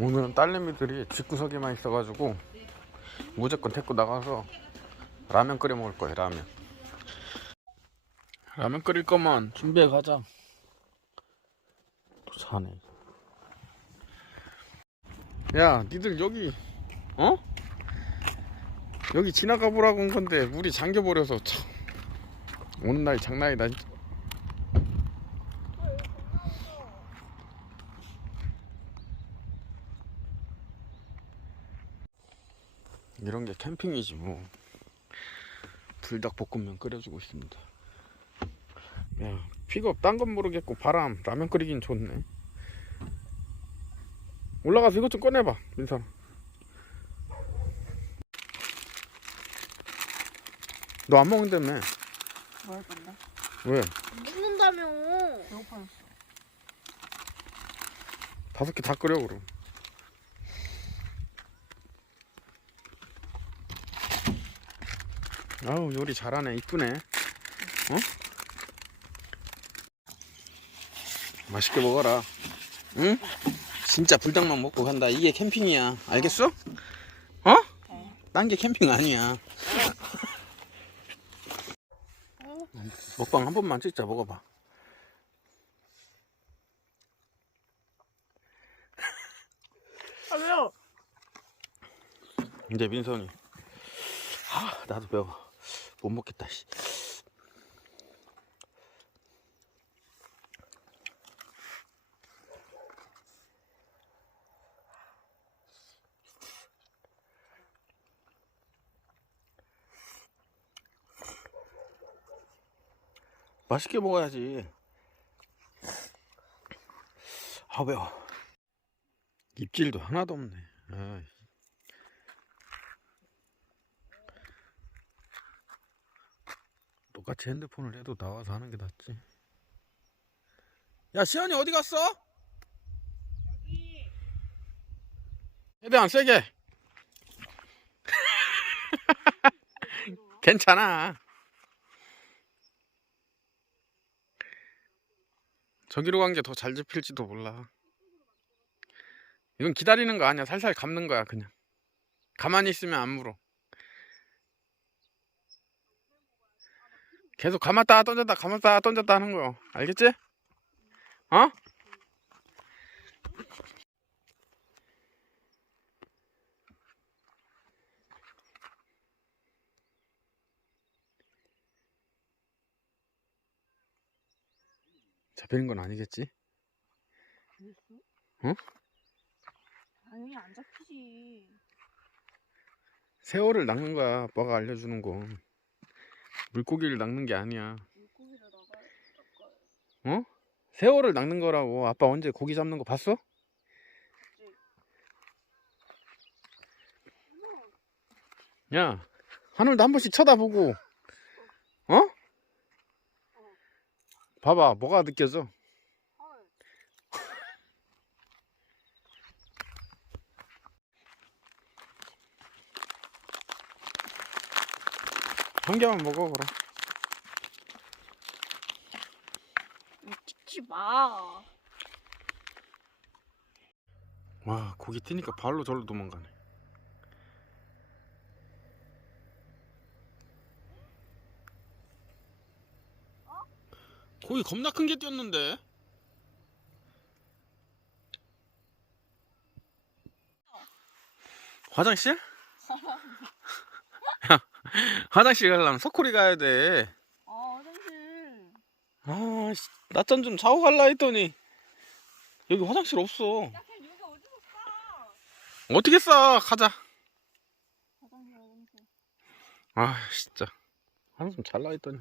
오늘은 딸내미들이 집구석에만 있어가지고 무조건 데리고 나가서 라면 끓여 먹을 거예요 라면. 라면 끓일 거면 준비해 가자. 또 자네. 야 니들 여기 어? 여기 지나가 보라고 온 건데 물이 잠겨버려서 참. 오는 날이 장난이다 이런 게 캠핑이지 뭐 불닭볶음면 끓여주고 있습니다 야 픽업 딴 건 모르겠고 바람 라면 끓이긴 좋네 올라가서 이것 좀 꺼내봐 민선 너안 먹는다며 뭐할 건데? 왜? 먹는다며. 배고파졌어. 다섯 개 다 끓여 그럼 아우 요리 잘하네 이쁘네 어? 맛있게 먹어라 응? 진짜 불닭만 먹고 간다 이게 캠핑이야 알겠어? 어? 네. 딴게 캠핑 아니야 먹방 한 번만 찍자 먹어봐 아 왜요? 이제 민선이 아 나도 배워 못 먹겠다 씨. 맛있게 먹어야지 아 매워 입질도 하나도 없네 아이. 똑같이 핸드폰을 해도 나와서 하는 게 낫지. 야, 시연이 어디 갔어? 여기. 최대한 세게. 괜찮아. 저기로 간 게 더 잘 잡힐지도 몰라. 이건 기다리는 거 아니야. 살살 감는 거야, 그냥. 가만히 있으면 안 물어. 계속 감았다 던졌다 감았다 던졌다 하는 거 알겠지? 어? 잡히는 건 아니겠지? 응? 당연히 안 잡히지. 새우를 낚는 거야 아빠가 알려주는 거 물고기를 낚는 게 아니야. 물고기를 나가야 새우를 낚는 거라고. 아빠 언제 고기 잡는 거 봤어? 야 하늘도 한 번씩 쳐다보고. 어? 봐봐 뭐가 느껴져 한 개만 먹어 그럼 찍지 마. 와 고기 튀니까 발로 절로 도망가네 고기 겁나 큰 게 뛰었는데 화장실? 야, 화장실 가려면 석고리 가야 돼. 아 화장실. 아, 씨, 낮잠 좀 자고 갈라 했더니 여기 화장실 없어. 야걔 여기 어디서 싸? 어떻게 싸? 가자. 화장실 화장실. 아, 진짜. 한숨 잘라 했더니.